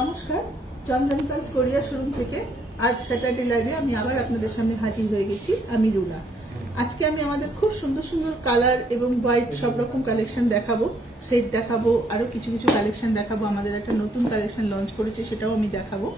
নমস্কার, Chandrani purse Garia showroom থেকে আজ স্যাটারডে লাইভে আমি আবার আপনাদের সামনে হাজির হয়ে গেছি। আমি রুনা। আজকে আমি আমাদের খুব সুন্দর সুন্দর কালার এবং হোয়াইট সব রকম কালেকশন দেখাবো, সেট দেখাবো, আরো কিছু কিছু কালেকশন দেখাবো। আমাদের একটা নতুন কালেকশন লঞ্চ করেছে, সেটাও আমি দেখাবো।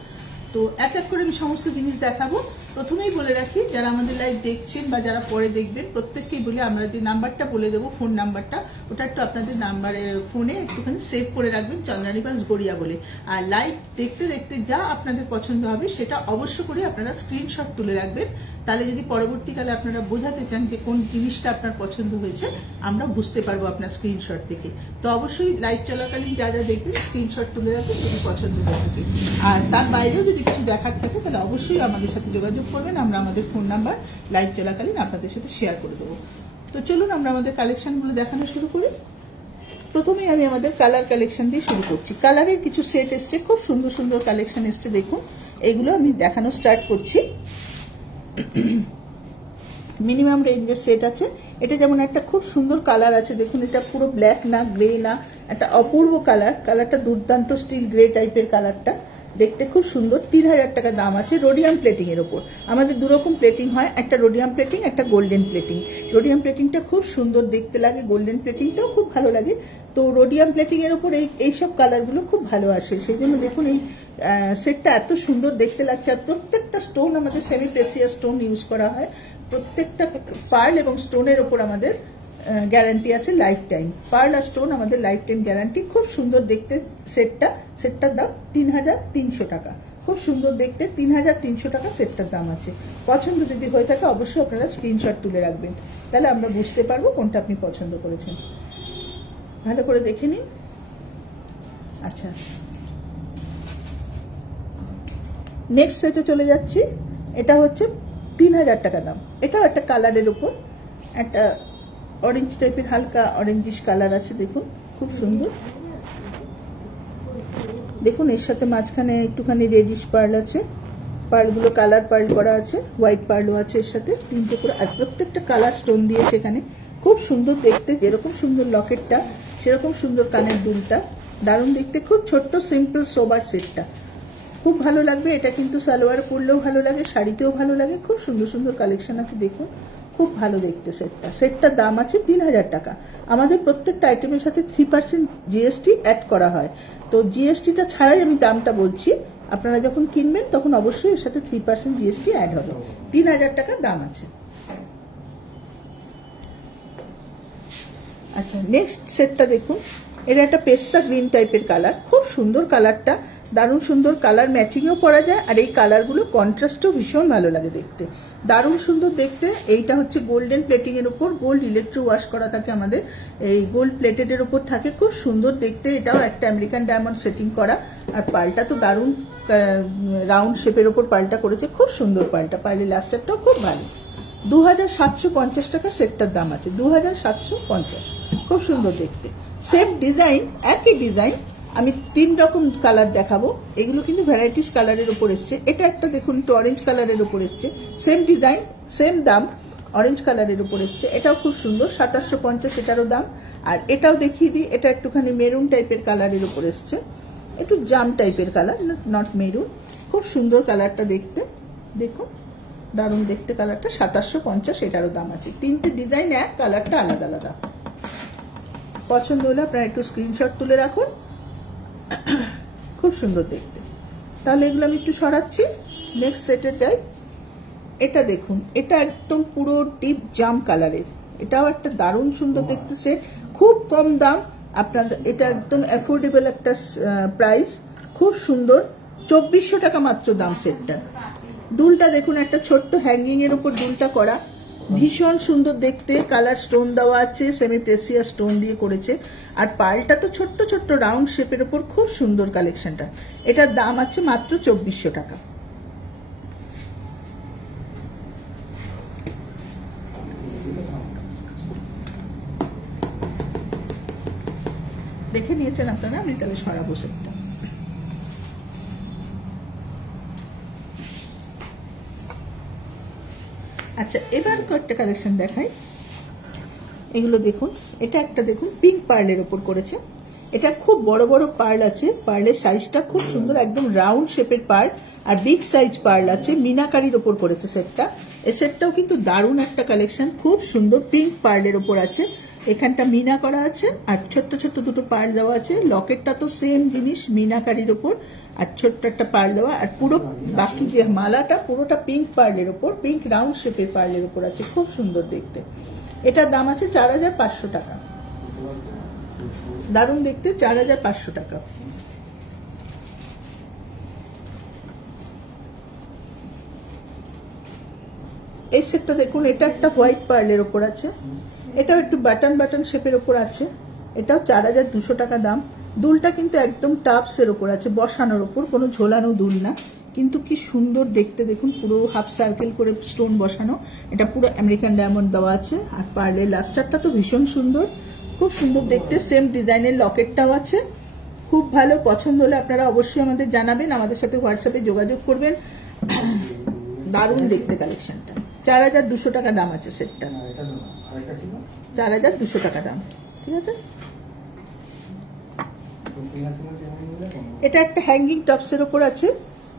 তো এক এক করে আমি সমস্ত জিনিস দেখাবো। প্রথমেই বলে রাখি, যারা আমাদের লাইভ দেখছেন বা যারা পরে দেখবেন প্রত্যেককেই বলে আমরা যে নাম্বারটা বলে দেবো, ফোন নাম্বারটা, ওটা একটু আপনাদের নাম্বারে ফোনে একটুখানি সেভ করে রাখবেন, চন্দ্রানী পার্স গড়িয়া বলে। আর লাইভ দেখতে দেখতে যা আপনাদের পছন্দ হবে সেটা অবশ্য করে আপনারা স্ক্রিনশট তুলে রাখবেন। তাহলে যদি পরবর্তীকালে আপনারা বোঝাতে চান যে কোন জিনিসটা আপনার পছন্দ হয়েছে, আমরা বুঝতে পারবো আপনার স্ক্রিনশট থেকে। তো অবশ্যই লাইভ চলাকালীন যা যা দেখবেন স্ক্রিনশট তুলে রাখবেন যদি পছন্দ হয়ে থাকে। আর তার বাইরেও যদি কিছু দেখার থাকে তাহলে অবশ্যই আমাদের সাথে যোগাযোগ করবেন, আমরা আমাদের ফোন নাম্বার লাইভ চলাকালীন আপনাদের সাথে শেয়ার করে দেবো। তো চলুন আমরা আমাদের কালেকশনগুলো দেখানো শুরু করি। প্রথমেই আমি আমাদের কালার কালেকশন দিয়ে শুরু করছি। কালারের কিছু সেট এসছে, খুব সুন্দর সুন্দর কালেকশন এসছে, দেখুন। এইগুলো আমি দেখানো স্টার্ট করছি। মিনিমাম রেঞ্জের সেট আছে। এটা যেমন একটা খুব সুন্দর কালার আছে, দেখুন। এটা পুরো ব্ল্যাক না, গ্রে না, একটা অপূর্ব কালার। কালারটা দুর্দান্ত স্টিল গ্রে টাইপের কালারটা, দেখতে খুব সুন্দর। 3000 টাকা দাম আছে। রোডিয়াম প্লেটিং এর উপর। আমাদের দুরকম প্লেটিং হয়, একটা রোডিয়াম প্লেটিং, একটা গোল্ডেন প্লেটিং। রোডিয়াম প্লেটিংটা খুব সুন্দর দেখতে লাগে, গোল্ডেন প্লেটিংটাও খুব ভালো লাগে। তো রোডিয়াম প্লেটিং এর উপর এইসব কালারগুলো খুব ভালো আসে, সেই জন্য দেখুন এই সেটটা এত সুন্দর দেখতে লাগছে। আর প্রত্যেকটা স্টোন আমাদের সেমি প্রেসিয়াস স্টোন ইউজ করা হয়। প্রত্যেকটা পার্ল এবং স্টোনের ওপর আমাদের গ্যারান্টি আছে লাইফ টাইম। পার্ল আর স্টোন আমাদের লাইফ টাইম গ্যারান্টি। খুব সুন্দর দেখতে সেটটার দাম 3300 টাকা। খুব সুন্দর দেখতে 3300 টাকা সেটটার দাম আছে। পছন্দ যদি হয়ে থাকে অবশ্যই আপনারা স্ক্রিনশট তুলে রাখবেন, তাহলে আমরা বুঝতে পারবো কোনটা আপনি পছন্দ করেছেন। ভালো করে দেখে নিন। আচ্ছা, নেক্সট সেটে চলে যাচ্ছি। এটা হচ্ছে 3000 টাকা দাম। এটাও একটা কালারের উপর, একটা অরেঞ্জ টাইপের, হালকা অরেঞ্জিশ কালার আছে, দেখুন খুব সুন্দর। দেখুন এর সাথে মাঝখানে একটুখানি রেডিশ পার্ল আছে। পার্লগুলো কালার পার্ল করা আছে, হোয়াইট পার্লও আছে এর সাথে, 3টে করে। আর প্রত্যেকটা কালার স্টোন দিয়েছে এখানে। খুব সুন্দর দেখতে, যেরকম সুন্দর লকেটটা সেরকম সুন্দর কানের দুলটা, দারুণ দেখতে। খুব ছোট্ট সিম্পল সোবার সেটটা খুব ভালো লাগবে। এটা কিন্তু সালোয়ার পরলেও ভালো লাগে, শাড়িতেও ভালো লাগে। খুব সুন্দর সুন্দর কালেকশন আছে, দেখুন খুব ভালো দেখতে সেটটার দাম আছে 3000 টাকা। আমাদের প্রত্যেকটা আইটেমের সাথে 3% জিএসটি অ্যাড করা হয়। তো জিএসটিটা ছাড়াই আমি দামটা বলছি, আপনারা যখন কিনবেন তখন অবশ্যই এর সাথে 3% জিএসটি অ্যাড হবে। 3000 টাকা দাম আছে। আচ্ছা, নেক্সট সেটটা দেখুন। এটা একটা পেস্তা গ্রিন টাইপের কালার, খুব সুন্দর কালারটা, দারুণ সুন্দর কালার। ম্যাচিংও করা যায়, আর এই কালারগুলো কন্ট্রাস্টও ভীষণ ভালো লাগে দেখতে, দারুণ সুন্দর দেখতে। এইটা হচ্ছে গোল্ডেন প্লেটিং এর উপর, গোল্ড ইলেকট্রো ওয়াশ করা থাকে আমাদের, এই গোল্ড প্লেটেড এর উপর থাকে, খুব সুন্দর দেখতে। এটাও একটা আমেরিকান ডায়মন্ড সেটিং করা। আর পালটা তো দারুণ রাউন্ড শেপের উপর পালটা করেছে, খুব সুন্দর পালটা। পার্লের লাস্টারটাও খুব ভালো। 2750 টাকা সেটটার দাম আছে। 2750, খুব সুন্দর দেখতে। সেম ডিজাইন, একই ডিজাইন, আমি 3 রকম কালার দেখাবো। এগুলো কিন্তু ভ্যারাইটিস কালারের উপর এসছে। এটা একটা দেখুন একটু অরেঞ্জ কালারের উপর এসছে, সেম ডিজাইন সেম দাম, অরেঞ্জ কালারের উপর এসছে। এটাও খুব সুন্দর, 2750 এটারও দাম। আর এটাও দেখিয়ে দিই, এটা একটুখানি মেরুন টাইপের কালারের উপর এসছে, একটু জাম টাইপের কালার, নট মেরুন। খুব সুন্দর কালারটা দেখতে, দেখুন দারুণ দেখতে কালারটা। 2750 এটারও দাম আছে। 3টে ডিজাইন এক, কালারটা আলাদা আলাদা। পছন্দ হলে আপনারা একটু স্ক্রিনশট তুলে রাখুন, খুব সুন্দর দেখতে। তাহলে এগুলো আমি একটু সরাচ্ছি। নেক্সট সেটে যাই। এটা দেখুন, এটা একদম পুরো ডিপ জাম কালারের। এটাও একটা দারুণ সুন্দর দেখতে সেট, খুব কম দাম আপনাদের। এটা একদম অ্যাফোর্ডেবল একটা প্রাইস, খুব সুন্দর। 2400 টাকা মাত্র দাম সেটটা। দুলটা দেখুন, একটা ছোট্ট হ্যাঙ্গিং এর উপর দুলটা করা, ভীষণ সুন্দর দেখতে। কালার স্টোন দেওয়া আছে, সেমি প্রেসিয়াস স্টোন দিয়ে করেছে। আর পালটা তো ছোট্ট ছোট্ট রাউন্ড শেপের উপর, খুব সুন্দর কালেকশনটা। এটার দাম আছে মাত্র 2400 টাকা। দেখে নিয়েছেন আপনারা, আমি তাহলে সরাবো সেটটা। আচ্ছা, এবার কয়েকটা কালেকশন দেখাই। এগুলো দেখুন, এটা একটা দেখুন পিঙ্ক পার্লের উপর করেছে। এটা খুব বড় বড় পার্ল আছে, পার্লের সাইজটা খুব সুন্দর, একদম রাউন্ড শেপের পার্ল আর বিগ সাইজ পার্ল আছে, মিনাকারির ওপর করেছে সেটটা। এই সেটটাও কিন্তু দারুণ একটা কালেকশন, খুব সুন্দর পিঙ্ক পার্লের ওপর আছে, এখানটা মিনা করা আছে আর ছোট্ট ছোট্ট দুটো পার্ল দেওয়া আছে। লকেটটা তো সেম জিনিস মিনাকারির ওপর আর ছোট্ট একটা পার্ল দেওয়া, আর পুরো বাকি যে মালাটা পুরোটা পিঙ্ক পার্লের ওপর, পিঙ্ক রাউন্ড শেপের পার্লের ওপর আছে, খুব সুন্দর দেখতে। এটার দাম আছে 4500 টাকা, দারুণ দেখতে, 4500 টাকা। এই সেটটা দেখুন, এটা একটা হোয়াইট পার্লের ওপর আছে, এটাও একটু বাটন বাটন শেপের ওপর আছে, এটাও 4200 টাকা দাম। দুলটা কিন্তু একদম টাপস এর ওপর আছে, বসানোর ওপর, কোনো ঝোলানো দুল না, কিন্তু কি সুন্দর দেখতে দেখুন, পুরো হাফ সার্কেল করে স্টোন বসানো, এটা পুরো আমেরিকান ডায়মন্ড দেওয়া আছে। আর পার্লের লাস্টারটা তো ভীষণ সুন্দর, খুব সুন্দর দেখতে, সেম ডিজাইনের লকেটটাও আছে, খুব ভালো। পছন্দ হলে আপনারা অবশ্যই আমাদের জানাবেন, আমাদের সাথে হোয়াটসঅ্যাপে যোগাযোগ করবেন। দারুণ দেখতে কালেকশনটা, 4200 টাকা দাম আছে সেটটা, 4200 টাকা দাম, ঠিক আছে। এটা একটা হ্যাঙ্গিং টপসের ওপর আছে,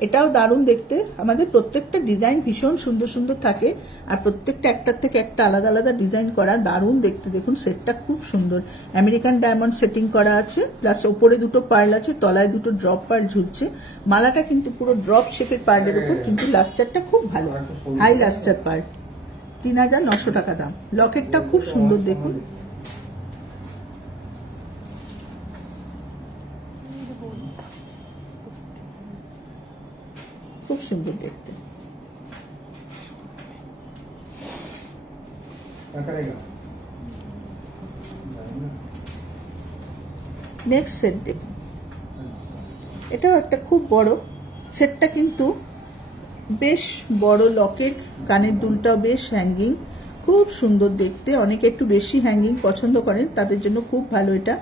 এটাও দারুণ দেখতে। আমাদের প্রত্যেকটা ডিজাইন ভীষণ সুন্দর সুন্দর থাকে, আর প্রত্যেকটা একটার থেকে একটা আলাদা আলাদা ডিজাইন করা, দারুণ দেখতে। দেখুন সেটটা খুব সুন্দর, আমেরিকান ডায়মন্ড সেটিং করা আছে, প্লাস ওপরে দুটো পার্ল আছে, তলায় দুটো ড্রপ পার্ল ঝুলছে। মালাটা কিন্তু পুরো ড্রপ শেপের পার্লের উপর, কিন্তু লাস্টারটা খুব ভালো, হাই লাস্টার পার্ল, 3900 টাকা দাম। লকেটটা খুব সুন্দর দেখুন, খুব সুন্দর দেখতে। নেক্সট সেট দেখুন, এটাও একটা খুব বড় সেটটা, কিন্তু বেশ বড় লকেট, কানের দুলটাও বেশ হ্যাঙ্গিং, খুব সুন্দর দেখতে। অনেকে একটু বেশি হ্যাঙ্গিং পছন্দ করেন, তাদের জন্য খুব ভালো এটা,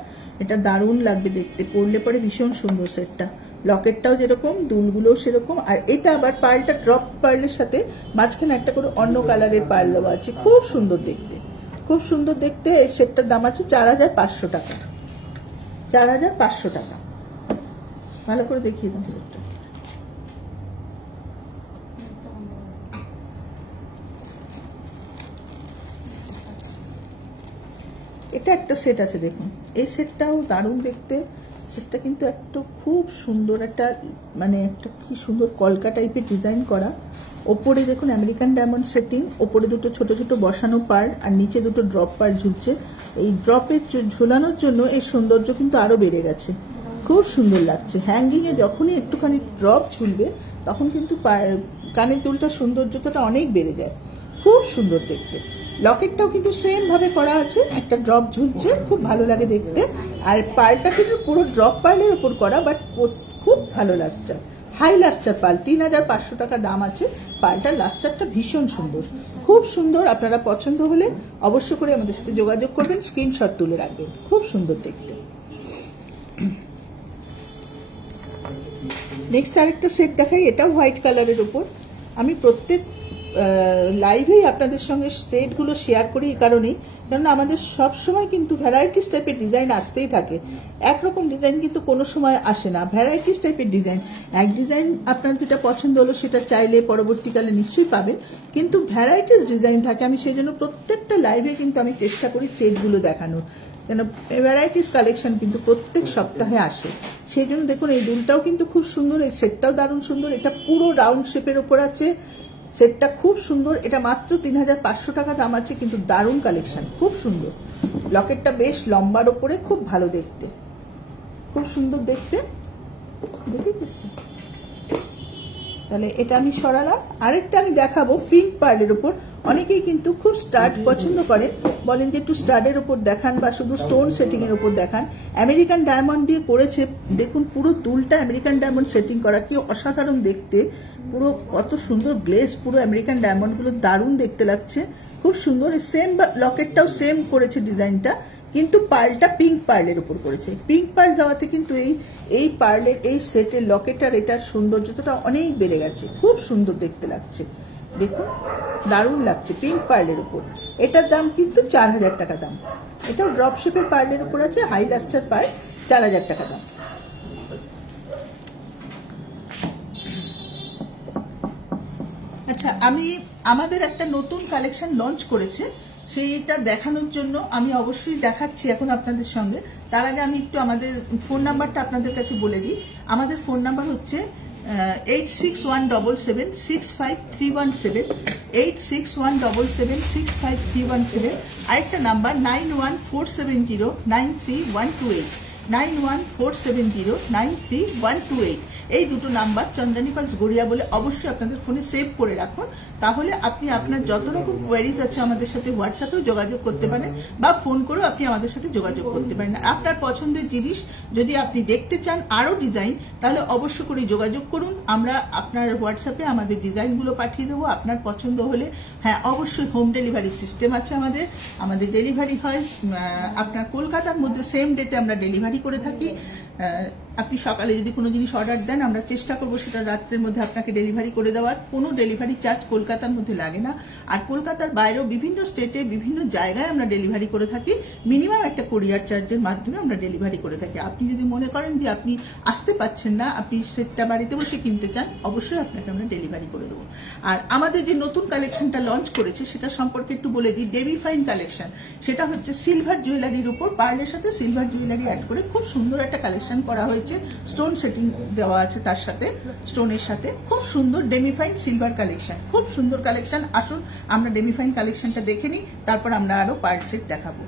এটা দারুণ লাগবে দেখতে, পরলে পরে ভীষণ সুন্দর সেটটা। লকেটটাও যেরকম, দুলগুলোও সেরকম, আর এটা আবার পার্লটা ড্রপ পার্লের সাথে মাঝখানে একটা করে অন্য কালারের পার্ল দেওয়া আছে, খুব সুন্দর দেখতে, খুব সুন্দর দেখতে। এই সেটটার দাম আছে 4500 টাকা, 4500 টাকা। ভালো করে দেখিয়ে দাও সেটটা। এটা একটা সেট আছে দেখুন, এই সেটটাও দারুণ দেখতে। সেটটা কিন্তু একটা খুব সুন্দর একটা, মানে একটা কি সুন্দর কলকা টাইপের ডিজাইন করা, ওপরে দেখুন আমেরিকান ডায়মন্ড সেটিং, ওপরে দুটো ছোট ছোট বসানো পার্ল আর নিচে দুটো ড্রপ পার্ল ঝুলছে। এই ড্রপের ঝুলানোর জন্য এই সৌন্দর্য কিন্তু আরো বেড়ে গেছে, খুব সুন্দর লাগছে। হ্যাঙ্গিং এ যখনই একটুখানি ড্রপ ঝুলবে তখন কিন্তু কানের দুলটার সৌন্দর্যটা অনেক বেড়ে যায়, খুব সুন্দর দেখতে। লকেটটাও কিন্তু সেম ভাবে করা আছে, একটা ড্রপ ঝুলছে, খুব ভালো লাগে দেখতে। আর পার্লটা কিন্তু পুরো ড্রপ পার্লের উপর করা, বাট খুব ভালো লাস্টার, হাই লাস্টার পার্ল, 3500 টাকা দাম আছে। পার্লটার লাস্টারটা ভীষণ সুন্দর, খুব সুন্দর। আপনারা পছন্দ হলে অবশ্য করে আমাদের সাথে যোগাযোগ করবেন, স্ক্রিনশট তুলে রাখবেন, খুব সুন্দর দেখতে। নেক্সট আরেকটা সেট দেখাই, এটাও হোয়াইট কালারের উপর। আমি প্রত্যেক লাইভেই আপনাদের সঙ্গে সেটগুলো শেয়ার করি এই কারণেই, কারণ আমাদের সব সময় কিন্তু ভ্যারাইটিস টাইপের ডিজাইন আসতেই থাকে, একরকম ডিজাইন কিন্তু কোনো সময় আসে না, ভ্যারাইটিস টাইপের ডিজাইন। এক ডিজাইন আপনার যেটা পছন্দ হলো সেটা চাইলে পরবর্তীকালে নিশ্চয়ই পাবেন, কিন্তু ভ্যারাইটিস ডিজাইন থাকে। আমি সেই জন্য প্রত্যেকটা লাইভে কিন্তু আমি চেষ্টা করি সেটগুলো দেখানোর, কেন ভ্যারাইটিস কালেকশন কিন্তু প্রত্যেক সপ্তাহে আসে। সেই জন্য দেখুন এই দুলটাও কিন্তু খুব সুন্দর, এই সেটটাও দারুণ সুন্দর, এটা পুরো রাউন্ড শেপের ওপর আছে, সেটটা খুব সুন্দর। এটা মাত্র 3500 টাকা দাম আছে, কিন্তু দারুণ কালেকশন, খুব সুন্দর। লকেটটা বেশ লম্বার ওপরে, খুব ভালো দেখতে, খুব সুন্দর দেখতে। তাহলে এটা আমি সরালাম। আরেকটা আমি দেখাবো পিঙ্ক পার্লের উপর। অনেকেই কিন্তু খুব স্টাড পছন্দ করেন, বলেন যে একটু স্টাডের উপর দেখান বা শুধু স্টোন সেটিং এর উপর দেখান। আমেরিকান ডায়মন্ড দিয়ে করেছে, দেখুন পুরো দুলটা আমেরিকান ডায়মন্ড সেটিং করা, কি অসাধারণ দেখতে, পুরো কত সুন্দর গ্লেজ, পুরো আমেরিকান ডায়মন্ড গুলো দারুণ দেখতে লাগছে, খুব সুন্দর। সেম লকেটটাও সেম করেছে ডিজাইনটা, কিন্তু পার্লটা পিঙ্ক পার্লের উপর করেছে। পিঙ্ক পার্ল দেওয়াতে কিন্তু এই পার্লের এই সেটের লকেটার এটার সৌন্দর্যটা অনেক বেড়ে গেছে, খুব সুন্দর দেখতে লাগছে, দেখুন দারুণ লাগছে পিঙ্ক পার্লের উপর। এটার দাম কিন্তু 4000 টাকা দাম। এটাও ড্রপ শেপের পার্লের উপর আছে, হাই লাস্টার পার্ল, 4000 টাকা দাম। আচ্ছা, আমি আমাদের একটা নতুন কালেকশন লঞ্চ করেছে, সেইটা দেখানোর জন্য আমি অবশ্যই দেখাচ্ছি এখন আপনাদের সঙ্গে। তার আগে আমি একটু আমাদের ফোন নাম্বারটা আপনাদের কাছে বলে দিই। আমাদের ফোন নাম্বার হচ্ছে 8617765317, 8617765317। আরেকটা নাম্বার 9147093128, 9147093128। এই দুটো নাম্বার চন্দ্রানী পালস গড়িয়া বলে অবশ্যই আপনাদের ফোনে সেভ করে রাখুন। তাহলে আপনি আপনার যত রকম কোয়ারিজ আছে আমাদের সাথে হোয়াটসঅ্যাপেও যোগাযোগ করতে পারেন, বা ফোন করেও আপনি আমাদের সাথে যোগাযোগ করতে পারেন। আপনার পছন্দের জিনিস যদি আপনি দেখতে চান আরো ডিজাইন, তাহলে অবশ্য করে যোগাযোগ করুন। আমরা আপনার হোয়াটসঅ্যাপে আমাদের ডিজাইনগুলো পাঠিয়ে দেবো। আপনার পছন্দ হলে হ্যাঁ, অবশ্যই হোম ডেলিভারি সিস্টেম আছে আমাদের ডেলিভারি হয় আপনার কলকাতার মধ্যে, সেম ডেতে আমরা ডেলিভারি করে থাকি। আপনি সকালে যদি কোনো জিনিস অর্ডার দেন, আমরা চেষ্টা করবো সেটা রাত্রের মধ্যে আপনাকে ডেলিভারি করে দেওয়ার। কোনো ডেলিভারি চার্জ কলকাতার মধ্যে লাগে না। আর কলকাতার বাইরেও বিভিন্ন স্টেটে বিভিন্ন জায়গায় আমরা ডেলিভারি করে থাকি। মিনিমাম একটা কোরিয়ার চার্জের মাধ্যমে আমরা ডেলিভারি করে থাকি। আপনি যদি মনে করেন যে আপনি আসতে পাচ্ছেন না, আপনি সেটা বাড়িতে বসে কিনতে চান, অবশ্যই আপনাকে আমরা ডেলিভারি করে দেবো। আর আমাদের যে নতুন কালেকশনটা লঞ্চ করেছে সেটা সম্পর্কে একটু বলে দিই। ডেবি ফাইন কালেকশন, সেটা হচ্ছে সিলভার জুয়েলারির উপর পার্লের সাথে সিলভার জুয়েলারি অ্যাড করে খুব সুন্দর একটা কালেকশন করা হয়েছে। স্টোন সেটিং দেওয়া আছে তার সাথে, স্টোনের সাথে খুব সুন্দর ডেমিফাইন সিলভার কালেকশন, খুব সুন্দর কালেকশন। আসুন আমরা ডেমিফাইন কালেকশনটা দেখে নিই, তারপর আমরা আরো পার্ট সেট দেখাবো।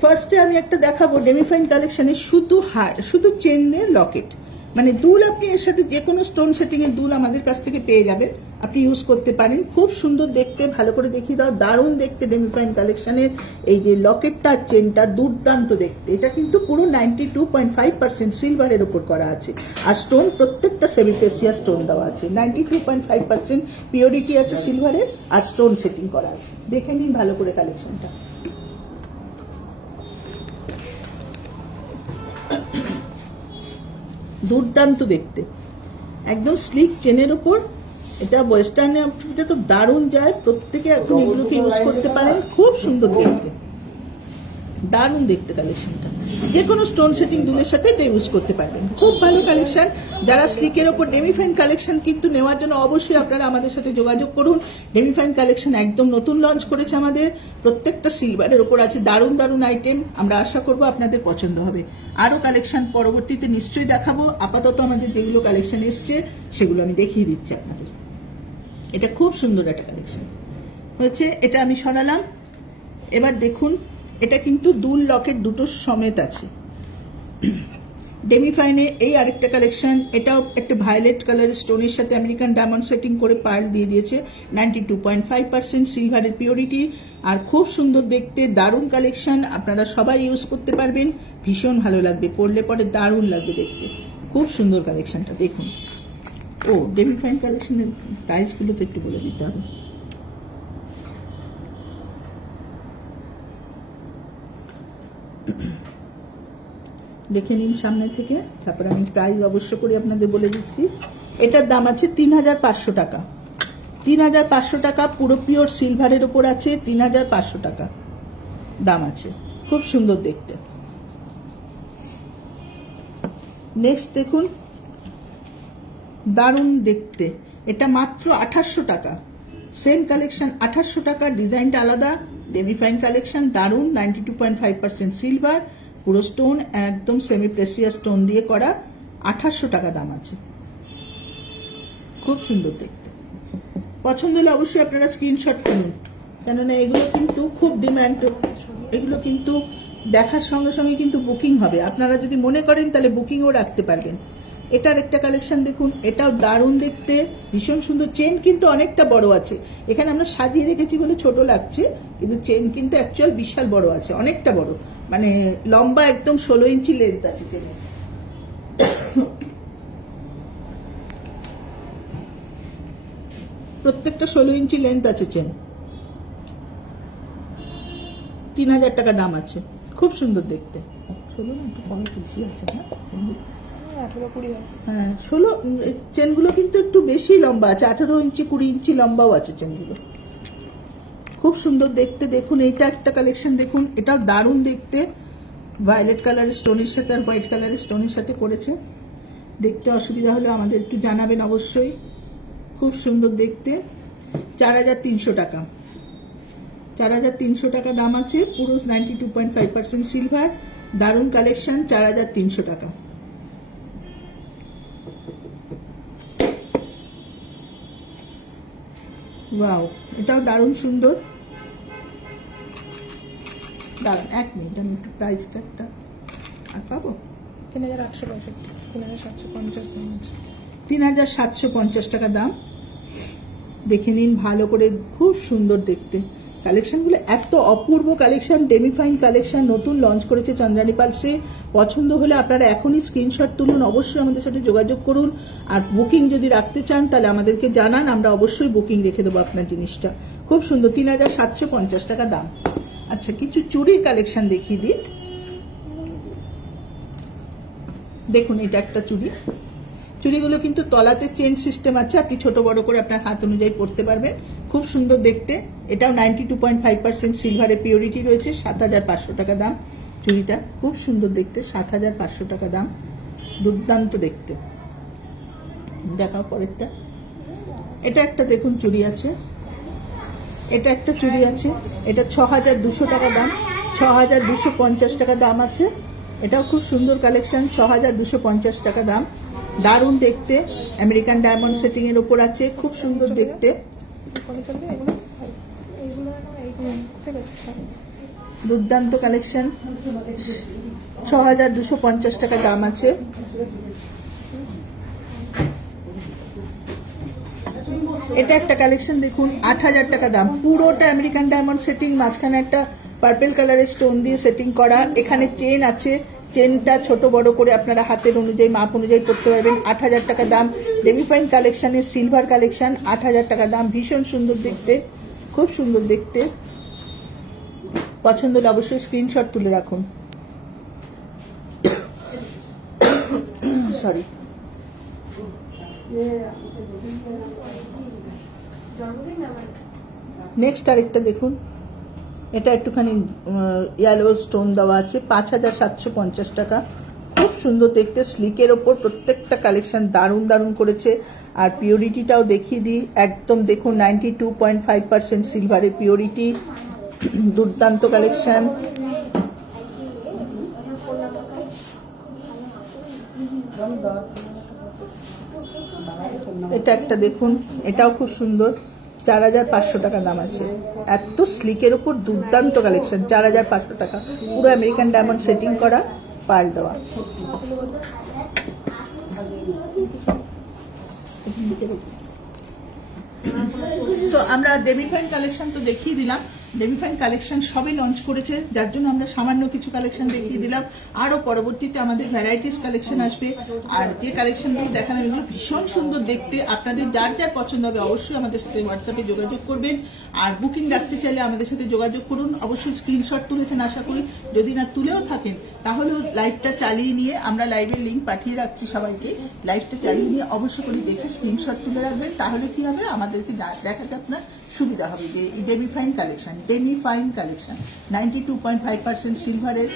ফার্স্টে আমি একটা দেখাবো ডেমিফাইন কালেকশনের শুধু হার, শুধু চেন দিয়ে লকেট, মানে দুল আপনি এর সাথে যে কোনো স্টোন সেটিং এর দুল আমাদের কাছ থেকে পেয়ে যাবেন, আপনি ইউজ করতে পারেন। খুব সুন্দর দেখতে, ভালো করে দেখিয়ে দাও, দারুণ দেখতে ডেমিফাইন কালেকশনের এই যে লকেটটা চেনটা দুর্দান্ত দেখতে। এটা কিন্তু পুরো 92.5% সিলভারের উপর করা আছে, আর স্টোন প্রত্যেকটা সেমি প্রেসিয়াস স্টোন দেওয়া আছে। 92.5% পিওরিটি আছে সিলভারের, আর স্টোন সেটিং করা আছে। দেখে নিন ভালো করে কালেকশনটা। দুর্দান্ত দেখতে, একদম স্লিক চেনের উপর। এটা ওয়েস্টার্ন আউটফিটে তো দারুণ যায়, প্রত্যেকে এখন এগুলোকে ইউজ করতে পারেন। খুব সুন্দর দেখতে, দারুণ দেখতে কালেকশনটা। যে কোনো স্টোন সেটিং দুলের সাথে এটা ইউজ করতে পারবেন, খুব ভালো কালেকশন। যারা স্লিকের ওপর ডেমিফাইন কালেকশন কিন্তু নেওয়ার জন্য অবশ্যই আপনারা আমাদের সাথে যোগাযোগ করুন। ডেমিফাইন কালেকশন একদম নতুন লঞ্চ করেছে আমাদের, প্রত্যেকটা সিলভারের ওপর আছে, দারুণ দারুণ আইটেম। আমরা আশা করবো আপনাদের পছন্দ হবে। আরো কালেকশন পরবর্তীতে নিশ্চয়ই দেখাবো। আপাতত আমাদের যেগুলো কালেকশন এসছে সেগুলো আমি দেখিয়ে দিচ্ছি আপনাদের। এটা খুব সুন্দর একটা কালেকশন হচ্ছে, এটা আমি সরালাম। এবার দেখুন, এটা কিন্তু দুল লকেট দুটো সমেত আছে ডেমিফাইনে। এই আরেকটা কালেকশন, এটাও একটা ভায়োলেট কালার স্টোনের সাথে আমেরিকান ডায়মন্ড সেটিং করে পার্ল দিয়ে দিয়েছে। 92.5% সিলভারের পিওরিটি, আর খুব সুন্দর দেখতে, দারুণ কালেকশন। আপনারা সবাই ইউজ করতে পারবেন, ভীষণ ভালো লাগবে, পরলে পরে দারুণ লাগবে দেখতে। খুব সুন্দর কালেকশনটা দেখুন। ও ডেমিফাইন কালেকশনের প্রাইসগুলো তো একটু বলে দিতে হবে। দেখে নিন সামনে থেকে, তারপর আমি প্রাইস অবশ্য করে আপনাদের বলে দিচ্ছি। এটার দাম আছে 3500 টাকা। 3500 টাকা, পুরো পিওর সিলভারের উপর আছে। 3500 টাকা দাম আছে, খুব সুন্দর দেখতে। নেক্সট দেখুন, দারুণ দেখতে, এটা মাত্র 2800 টাকা। সেম কালেকশন 2800 টাকা, ডিজাইনটা আলাদা। ডেমিফাইন কালেকশন, দারুণ, 92.5% সিলভার, পুরো স্টোন একদম সেমি প্রেসিয়াস স্টোন দিয়ে করা। 2800 টাকা দাম আছে, খুব সুন্দর দেখতে। পছন্দ হলে অবশ্যই আপনারা স্ক্রিনশট করুন, কেননা এগুলো কিন্তু খুব ডিমান্ড। এগুলো কিন্তু দেখার সঙ্গে সঙ্গে কিন্তু বুকিং হবে। আপনারা যদি মনে করেন তাহলে বুকিংও রাখতে পারবেন। এটার একটা কালেকশন দেখুন, এটাও দারুণ দেখতে, ভীষণ সুন্দর। চেন কিন্তু অনেকটা বড় আছে, এখানে আমরা সাজিয়ে রেখেছি বলে ছোট লাগছে, কিন্তু চেন কিন্তু অ্যাকচুয়াল বিশাল বড় আছে, অনেকটা বড়, মানে লম্বা একদম 16 ইঞ্চি লেন্থ আছে চেনের। প্রত্যেকটা 16 ইঞ্চি লেন্থ আছে চেন। 3000 টাকা দাম আছে, খুব সুন্দর দেখতে। 16 না, একটু কম বেশি আছে না? হ্যাঁ 16। চেনগুলো কিন্তু একটু বেশি লম্বা আছে, 18 ইঞ্চি 20 ইঞ্চি লম্বাও আছে চেনগুলো। খুব সুন্দর দেখতে। দেখুন এইটা একটা কালেকশন, দেখুন এটাও দারুণ দেখতে, ভায়োলেট কালারের স্টোনের সাথে আর হোয়াইট কালারের স্টোনের সাথে করেছে। দেখতে অসুবিধা হলে আমাদের একটু জানাবেন অবশ্যই। খুব সুন্দর দেখতে, 4300 টাকা। 4300 টাকা দাম আছে। পুরো 92.5% সিলভার, দারুণ কালেকশন, 4300 টাকা। ওয়াও, এটাও দারুণ সুন্দর। দাঁড়ান 1 মিনিট, আমি একটু প্রাইসটা আর পাবো। 3865, 3750 দাম আছে। 3750 টাকা দাম। দেখে নিন ভালো করে, খুব সুন্দর দেখতে কালেকশনগুলো, এত অপূর্ব কালেকশন, ডেমিফাইন কালেকশন নতুন লঞ্চ করেছে চন্দ্রানী পালসে। পছন্দ হলে আপনারা এখনই স্ক্রিনশট তুলুন, অবশ্যই আমাদের সাথে যোগাযোগ করুন। আর বুকিং যদি রাখতে চান তাহলে আমাদেরকে জানান, আমরা অবশ্যই বুকিং রেখে দেবো আপনার জিনিসটা। খুব সুন্দর, 3750 টাকা দাম। আচ্ছা, কিছু চুড়ির কালেকশন দেখিয়ে দিই। দেখুন এটা একটা চুড়ি, চুড়িগুলো কিন্তু তলাতে চেন সিস্টেম আছে, আপনি ছোট বড় করে আপনার হাত অনুযায়ী পরতে পারবেন। খুব সুন্দর দেখতে, এটাও 92.5% সিলভারের পিওরিটি রয়েছে। 7500 টাকা দাম চুড়িটা। খুব সুন্দর দেখতে, 7500 টাকা দাম, দুর্দান্ত দেখতে। দেখাও পরেরটা। এটা একটা দেখুন চুড়ি আছে, এটা একটা চুড়ি আছে, এটা 6200 টাকা দাম, 6250 টাকা দাম আছে। এটাও খুব সুন্দর কালেকশন, 6250 টাকা দাম, দারুণ দেখতে, আমেরিকান ডায়মন্ড সেটিং এর উপর আছে, খুব সুন্দর দেখতে, দুর্দান্ত কালেকশন, 6250 টাকা দাম আছে। এটা একটা কালেকশন দেখুন, 8000 টাকা দাম, পুরোটা আমেরিকান ডায়মন্ড সেটিং, মাঝখানে একটা পার্পল কালারের স্টোন দিয়ে সেটিং করা। এখানে চেন আছে, চেনটা ছোট বড় করে আপনারা হাতের অনুযায়ী মাপ অনুযায়ী পড়তে পারবেন। 8000 টাকা দাম, ডেমিফাইন কালেকশনের সিলভার কালেকশন, 8000 টাকা দাম, ভীষণ সুন্দর দেখতে, খুব সুন্দর দেখতে। পছন্দ হলে অবশ্যই স্ক্রিনশট তুলে রাখুন। সরি। নেক্সট আরেকটা দেখুন, এটা একটুখানি ইয়েলো স্টোন দেওয়া আছে, 5750 টাকা। খুব সুন্দর দেখতে, স্লিকের ওপর প্রত্যেকটা কালেকশন দারুণ দারুণ করেছে। আর পিওরিটিটাও দেখিয়ে দিই, একদম দেখুন 92.5% সিলভারের পিওরিটি, দুর্দান্ত কালেকশন। এটা একটা দেখুন, এটাও খুব সুন্দর, 4500 টাকা দাম আছে। এত স্লিকের উপর দুর্দান্ত কালেকশন, 4500 টাকা, পুরো আমেরিকান ডায়মন্ড সেটিং করা, পার্ল দেওয়া। তো আমরা ডেমিফাইন কালেকশন তো দেখিয়ে দিলাম, ডেমিফাইন কালেকশন সবই লঞ্চ করেছে, যার জন্য আমরা সামান্য কিছু কালেকশন দেখিয়ে দিলাম। আরো পরবর্তীতে আমাদের ভ্যারাইটিস কালেকশন আসবে। আর যে কালেকশনগুলো দেখালাম এগুলো ভীষণ সুন্দর দেখতে, আপনাদের যার যার পছন্দ হবে অবশ্যই আমাদের সাথে হোয়াটসঅ্যাপে যোগাযোগ করবেন। আর বুকিং রাখতে চাইলে আমাদের সাথে যোগাযোগ করুন। অবশ্যই স্ক্রিনশট তুলেছেন আশা করি, যদি না তুলেও থাকেন তাহলে লাইভটা চালিয়ে নিয়ে, আমরা লাইভের লিঙ্ক পাঠিয়ে রাখছি সবাইকে, লাইভটা চালিয়ে নিয়ে অবশ্যই করে দেখে স্ক্রিনশট তুলে রাখবেন। তাহলে কি হবে, আমাদেরকে দেখাতে আপনার সুবিধা হবে যে ডেমিফাইন কালেকশন, 92.5% সিলভারের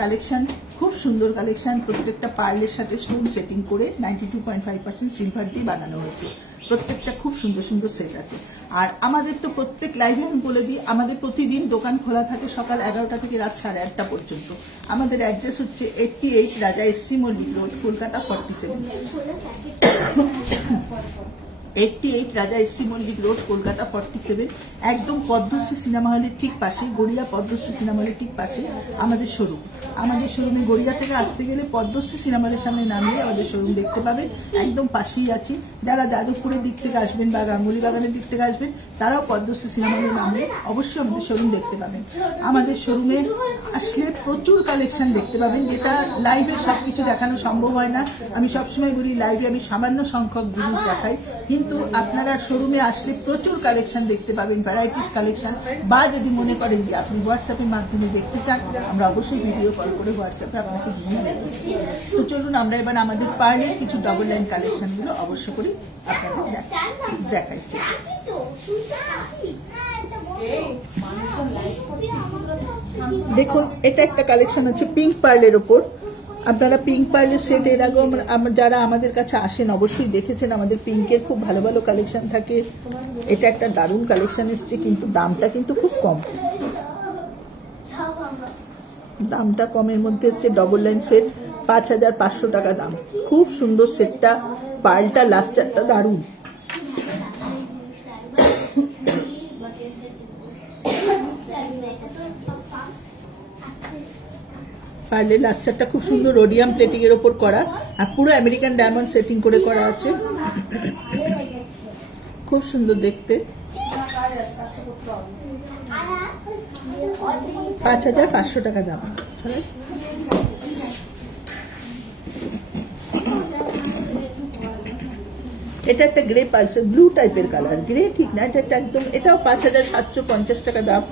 কালেকশন, খুব সুন্দর কালেকশন। প্রত্যেকটা পার্লের সাথে স্টোন সেটিং করে 92.5% সিলভার দিয়ে বানানো হয়েছে। প্রত্যেকটা খুব সুন্দর সুন্দর সেট আছে। আর আমাদের তো প্রত্যেক লাইভে আমি বলে দিই, আমাদের প্রতিদিন দোকান খোলা থাকে সকাল 11টা থেকে রাত 8:30 পর্যন্ত। আমাদের অ্যাড্রেস হচ্ছে 88 রাজা এসসি মল্লিক রোড, কলকাতা 47। 88 রাজা এসসি মল্লিক রোড, কলকাতা 47। একদম পদ্মশ্রী সিনেমা হলের ঠিক পাশে, গড়িয়া পদ্মশ্রী সিনেমা হলের ঠিক পাশে আমাদের শোরুম। আমাদের শোরুমে গড়িয়া থেকে আসতে গেলে পদ্মশ্রী সিনেমা হলের সামনে নামিয়ে আমাদের শোরুম দেখতে পাবেন, একদম পাশেই আছি। যারা যাদবপুরের দিক থেকে আসবেন বা গাঙ্গুলি বাগানের দিক থেকে আসবেন তারাও পদ্মশ্রী সিনেমা হলে নামলে অবশ্যই আমাদের শোরুম দেখতে পাবেন। আমাদের শোরুমে আসলে প্রচুর কালেকশন দেখতে পাবেন, যেটা লাইভে সবকিছু দেখানো সম্ভব হয় না। আমি সবসময় বলি লাইভে আমি সামান্য সংখ্যক জিনিস দেখাই, কিন্তু আপনারা শোরুমে আসলে প্রচুর কালেকশন দেখতে পাবেন, ভ্যারাইটিস কালেকশন। বা যদি মনে করেন যে আপনি হোয়াটসঅ্যাপের মাধ্যমে দেখতে চান, আমরা অবশ্যই ভিডিও কল করে হোয়াটসঅ্যাপে আপনাকে দিয়ে দেবো। তো চলুন আমরা এবার আমাদের পার্লের কিছু ডাবল লাইন কালেকশনগুলো অবশ্য করি আপনাদের দেখাই। দেখুন এটা একটা কালেকশন আছে পিঙ্ক পার্লের ওপর। আপনারা পিঙ্ক পার্লের সেট এর আগেও যারা আমাদের কাছে আসেন অবশ্যই দেখেছেন, আমাদের পিঙ্কের খুব ভালো ভালো কালেকশন থাকে। এটা একটা দারুণ কালেকশন এসছে, কিন্তু দামটা কিন্তু খুব কম, দামটা কমের মধ্যে এসছে। ডবল লাইন সেট 5500 টাকা দাম, খুব সুন্দর সেটটা। পার্লটা লাস্টারটা দারুণ। পার্লের লাস্টারটা খুব সুন্দর রোডিয়াম প্লেটিং এর উপর করা, আর পুরো আমেরিকান ডায়মন্ড সেটিং করে করা আছে, খুব সুন্দর দেখতে। 5500 টাকা দাম। এটা একটা গ্রে পালসের ব্লু টাইপের কালার, গ্রে ঠিক না, এটা একটা একদম, এটাও 5750 টাকা দাম।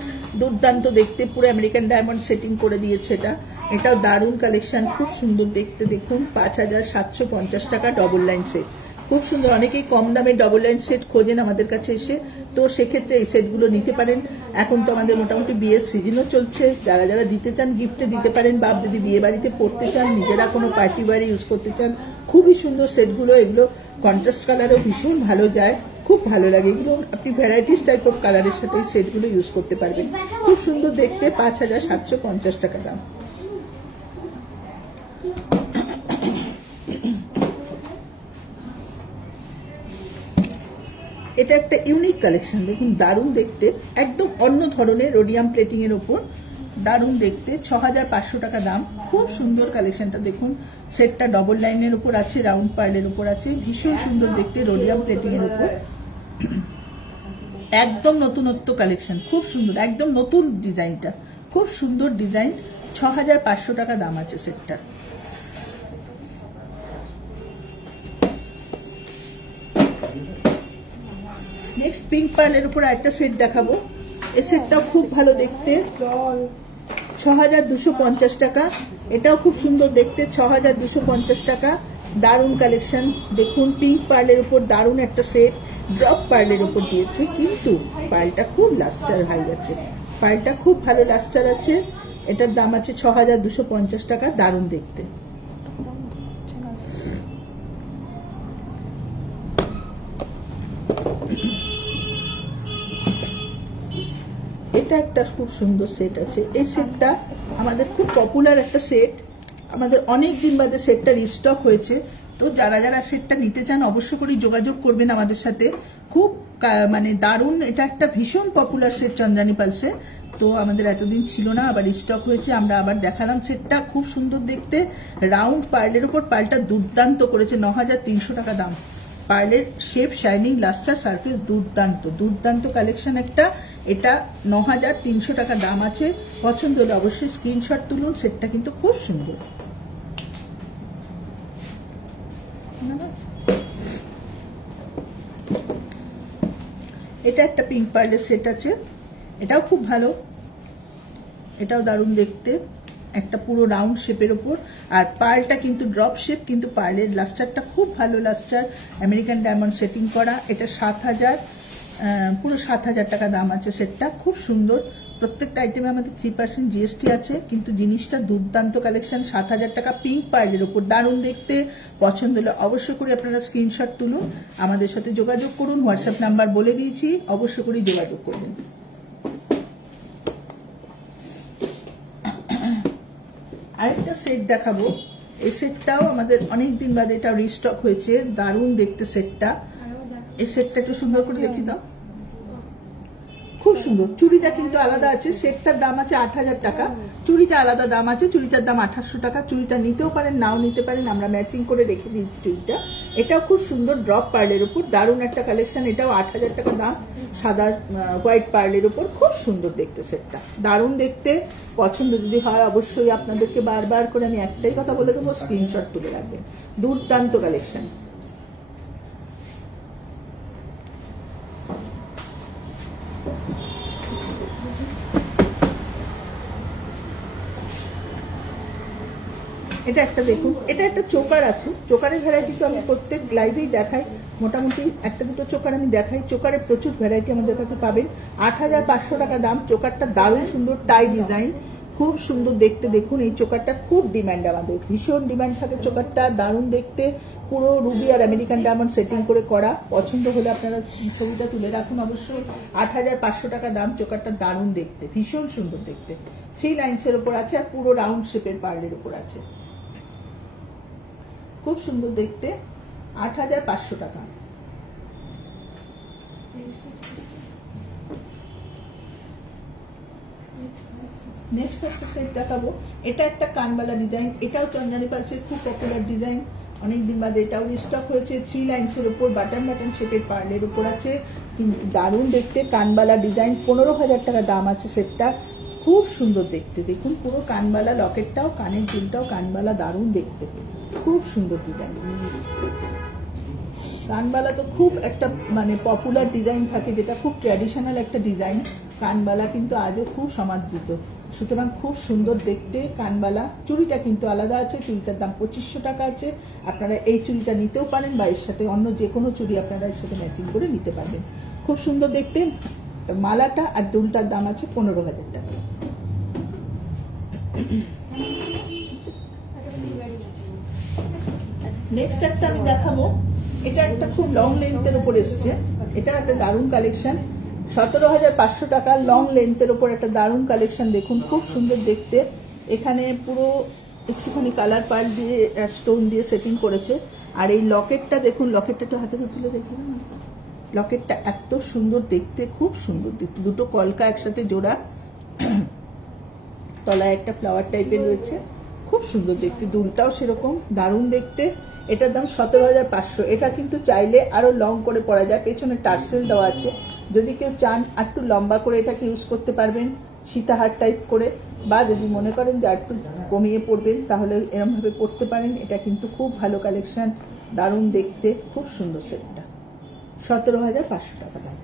দুর্দান্ত দেখতে, পুরো আমেরিকান ডায়মন্ড সেটিং করে দিয়েছে এটা। এটাও দারুণ কালেকশন, খুব সুন্দর দেখতে। দেখুন 5750 টাকা ডবল লাইন সেট, খুব সুন্দর। অনেকেই কম দামে ডবল লাইন সেট খোঁজেন আমাদের কাছে এসে, তো সেক্ষেত্রে এই সেটগুলো নিতে পারেন। এখন তো আমাদের মোটামুটি বিয়ের সিজনও চলছে, যারা যারা দিতে চান গিফটে দিতে পারেন, বা যদি বিয়ে বাড়িতে পড়তে চান, নিজেরা কোনো পার্টি বাড়ি ইউজ করতে চান, খুবই সুন্দর সেটগুলো। এগুলো কন্ট্রাস্ট কালারও ভীষণ ভালো যায়, খুব ভালো লাগে এগুলো। আপনি ভ্যারাইটিস টাইপ অফ কালারের সাথে এই সেটগুলো ইউজ করতে পারবেন, খুব সুন্দর দেখতে। 5750 টাকা দাম। এটা একটা ইউনিক কালেকশন, দেখুন দারুণ দেখতে, একদম অন্য ধরনের রোডিয়াম প্লেটিং এর উপর, দারুণ দেখতে। 6500 টাকা দাম, খুব সুন্দর কালেকশনটা। দেখুন সেটটা ডবল লাইনের উপর আছে, রাউন্ড পার্লের উপর আছে, ভীষণ সুন্দর দেখতে, রোডিয়াম প্লেটিং এর উপর, একদম নতুনত্ব কালেকশন, খুব সুন্দর, একদম নতুন ডিজাইনটা, খুব সুন্দর ডিজাইন। 6500 টাকা দাম আছে সেটটা। নেক্সট পিঙ্ক পার্লের উপর একটা সেট দেখাবো, এই সেটটাও খুব ভালো দেখতে, 6250 টাকা। এটাও খুব সুন্দর দেখতে, 6250 টাকা, দারুণ কালেকশন। দেখুন পিঙ্ক পার্লের উপর দারুণ একটা সেট, ড্রপ পার্লের উপর দিয়েছে, কিন্তু পার্লটা খুব লাস্টার হয়ে গেছে, পার্লটা খুব ভালো লাস্টার আছে। এটার দাম আছে 6250 টাকা, দারুণ দেখতে। এটা একটা খুব সুন্দর সেট আছে, এই সেটটা আমাদের খুব পপুলার একটা সেট, আমাদের অনেক দিন বাদে সেটটা রিস্টক হয়েছে। তো যারা যারা সেটটা নিতে চান অবশ্য করে যোগাযোগ করবেন আমাদের সাথে, খুব মানে দারুণ। এটা একটা ভীষণ পপুলার সেট চন্দ্রানী পালসে, তো আমাদের এতদিন ছিল না, আবার রিস্টক হয়েছে, আমরা আবার দেখালাম। সেটটা খুব সুন্দর দেখতে, রাউন্ড পার্লের উপর, পার্লটা দুর্দান্ত করেছে, 9300 টাকা দাম। পার্লের শেপ, শাইনিং, লাস্টার, সারফেস দুর্দান্ত, দুর্দান্ত কালেকশন একটা। এটা 9300 টাকা দাম আছে। পছন্দ হলে অবশ্যই স্ক্রিনশট তুলুন, সেটটা কিন্তু খুব সুন্দর। এটা একটা পিঙ্ক পার্লের সেট আছে, এটাও খুব ভালো, এটাও দারুণ দেখতে, একটা পুরো রাউন্ড শেপের উপর, আর পার্লটা কিন্তু ড্রপ শেপ, কিন্তু পার্লের লাস্টারটা খুব ভালো লাস্টার, আমেরিকান ডায়মন্ড সেটিং করা। এটা 7000, পুরো 7000 টাকা দাম আছে সেটটা, খুব সুন্দর। প্রত্যেকটা আইটেমে আমাদের 3% জিএসটি আছে, কিন্তু জিনিসটা দুর্দান্ত কালেকশন। 7000 টাকা পিঙ্ক পার্লের উপর, দারুণ দেখতে। পছন্দ হলে অবশ্য করে আপনারা স্ক্রিনশট তুলুন, আমাদের সাথে যোগাযোগ করুন। হোয়াটসঅ্যাপ নাম্বার বলে দিয়েছি, অবশ্য করে যোগাযোগ করবেন। আরেকটা সেট দেখাবো, এই সেটটাও আমাদের অনেক দিন বাদে এটা রিস্টক হয়েছে, দারুণ দেখতে সেটটা। এই সেটটা একটু সুন্দর করে দেখি দাও, খুব সুন্দর। চুড়িটা কিন্তু আলাদা আছে, সেটটার দাম আছে 8000 টাকা, চুড়িটা আলাদা দাম আছে, চুড়িটার দাম 2800 টাকা। চুড়িটা নিতেও পারেন, নাও নিতে পারেন, আমরা ম্যাচিং করে রেখে দিয়েছি চুড়িটা। এটাও খুব সুন্দর, ড্রপ পার্লের উপর, দারুণ একটা কালেকশন। এটাও 8000 টাকা দাম, সাদা হোয়াইট পার্লের উপর, খুব সুন্দর দেখতে সেটটা, দারুণ দেখতে। পছন্দ যদি হয় অবশ্যই আপনাদেরকে বারবার করে আমি একটাই কথা বলে দেবো, স্ক্রিনশট তুলে রাখবেন, দুর্দান্ত কালেকশন। এটা একটা দেখুন, এটা একটা চোকার আছে। চোকারের ভ্যারাইটি তো আমি প্রত্যেক লাইভেই দেখাই, মোটামুটি একটা দুটো চোকার আমি দেখাই। চোকারের প্রচুর ভ্যারাইটি আমাদের কাছে পাবেন। 8,500 টাকা দাম। চোকারটা দারুণ সুন্দর, টাই ডিজাইন, খুব সুন্দর দেখতে। দেখুন এই চোকারটা খুব ডিমান্ড, আমাদের ভীষণ ডিমান্ড থাকে চোকারটা, দারুণ দেখতে। পুরো রুবি আর আমেরিকান ডায়মন্ড সেটিং করে করা। পছন্দ হলে আপনারা ছবিটা তুলে রাখুন অবশ্যই। 8,500 টাকা দাম। চোকারটা দারুণ দেখতে, ভীষণ সুন্দর দেখতে। 3 লাইন্সের উপর আছে আর পুরো রাউন্ড শেপের পার্লের উপর আছে, খুব সুন্দর দেখতে। 8,500 টাকা। নেক্সট একটা সেট দেখাবো। এটা একটা কানবালা ডিজাইন, এটাও চন্দনী পালসের খুব পপুলার ডিজাইন। অনেকদিন বাদে এটাও রিস্টক হয়েছে। 3 লাইন্সের উপর বাটন বাটন শেপের পার্লের উপর আছে, দারুণ দেখতে। কানবালা ডিজাইন, 15,000 টাকা দাম আছে সেটটা। খুব সুন্দর দেখতে। দেখুন পুরো কানবালা, লকেটটাও, কানের দুলটাও কানবালা, দারুণ দেখতে, খুব সুন্দর ডিজাইন। কানবালা তো খুব একটা মানে পপুলার ডিজাইন থাকে, যেটা খুব ট্র্যাডিশনাল একটা ডিজাইন। কানবালা কিন্তু আজও খুব সমাদৃত, সুতরাং খুব সুন্দর দেখতে কানবালা। চুড়িটা কিন্তু আলাদা আছে, চুড়িটার দাম 2500 টাকা আছে। আপনারা এই চুড়িটা নিতেও পারেন বা এর সাথে অন্য যে কোনো চুড়ি আপনারা এর সাথে ম্যাচিং করে নিতে পারবেন, খুব সুন্দর দেখতে। মালাটা আর দুলটার দাম আছে 15,000 টাকা। নেক্সট একটা আমি দেখাবো, এটা একটা খুব লং লেন্থের উপর এসছে। এটা একটা দারুণ কালেকশন, 17,500 টাকা। লং লেন্থের উপর একটা দারুণ কালেকশন, দেখুন খুব সুন্দর দেখতে। এখানে পুরো একটুখানি কালার পার্ল দিয়ে স্টোন দিয়ে সেটিং করেছে। আর এই লকেটটা দেখুন, লকেটটা একটু হাতে তুলে দেখে না, লকেটটা এত সুন্দর দেখতে, খুব সুন্দর দেখতে। দুটো কলকা একসাথে জোড়া, তলায় একটা ফ্লাওয়ার টাইপের রয়েছে, খুব সুন্দর দেখতে। দুলটাও সেরকম দারুণ দেখতে। এটার দাম 17,500। এটা কিন্তু চাইলে আরো লং করে পরা যায়, পেছনে টার্সেল দেওয়া আছে। যদি কেউ চান আর একটু লম্বা করে এটাকে ইউজ করতে পারবেন, সীতাহার টাইপ করে, বা যদি মনে করেন যে একটু কমিয়ে পড়বেন তাহলে এরকম ভাবে পড়তে পারেন। এটা কিন্তু খুব ভালো কালেকশন, দারুণ দেখতে, খুব সুন্দর সেটটা। 17,500 টাকা দাম।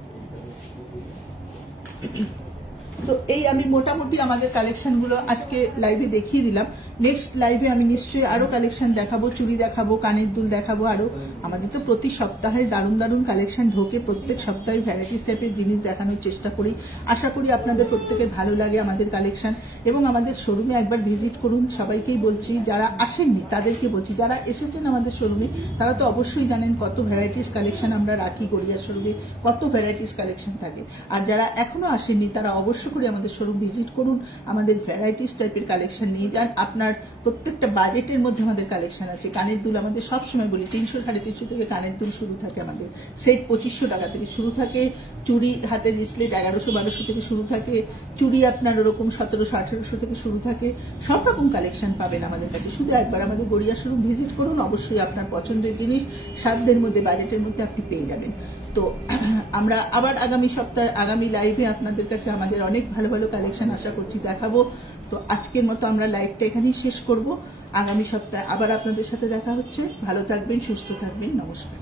তো এই আমি মোটামুটি আমাদের কালেকশনগুলো আজকে লাইভে দেখিয়ে দিলাম। নেক্সট লাইভে আমি নিশ্চয়ই আরো কালেকশন দেখাবো, চুড়ি দেখাবো, কানের দুল দেখাবো আরো। আমাদের তো প্রতি সপ্তাহে দারুণ দারুণ কালেকশন ঢোকে, প্রত্যেক সপ্তাহে ভ্যারাইটিস টাইপের জিনিস দেখানোর চেষ্টা করি। আশা করি আপনাদের প্রত্যেকের ভালো লাগে আমাদের কালেকশন, এবং আমাদের শোরুমে একবার ভিজিট করুন। সবাইকেই বলছি, যারা আসেননি তাদেরকে বলছি, যারা এসেছেন আমাদের শোরুমে তারা তো অবশ্যই জানেন কত ভ্যারাইটিস কালেকশন আমরা রাখি গড়িয়া শোরুমে, কত ভ্যারাইটিস কালেকশন থাকে। আর যারা এখনো আসেননি তারা অবশ্যই করে আমাদের শোরুম ভিজিট করুন, আমাদের ভ্যারাইটিস টাইপের কালেকশন নিয়ে যান। আপনার প্রত্যেকটা বাজেটের মধ্যে আমাদের কালেকশন আছে। কানের দুল আমাদের সবসময় বলি 300-350 থেকে কানের দুল শুরু থাকে, আমাদের সেট 2500 টাকা থেকে শুরু থাকে। চুড়ি হাতের রিসলেট 1100-1200 থেকে শুরু থাকে। চুড়ি আপনার ওরকম 1700-1800 থেকে শুরু থাকে। সব রকম কালেকশন পাবেন আমাদের কাছে। শুধু একবার আমাদের গড়িয়া শোরুম ভিজিট করুন, অবশ্যই আপনার পছন্দের জিনিস সাধ্যের মধ্যে, বাজেটের মধ্যে আপনি পেয়ে যাবেন। তো আমরা আবার আগামী সপ্তাহে আগামী লাইভে আপনাদের কাছে আমাদের অনেক ভালো ভালো কালেকশন আশা করছি দেখাবো। তো আজকের মতো আমরা লাইভটা এখানেই শেষ করব। আগামী সপ্তাহে আবার আপনাদের সাথে দেখা হচ্ছে। ভালো থাকবেন, সুস্থ থাকবেন, নমস্কার।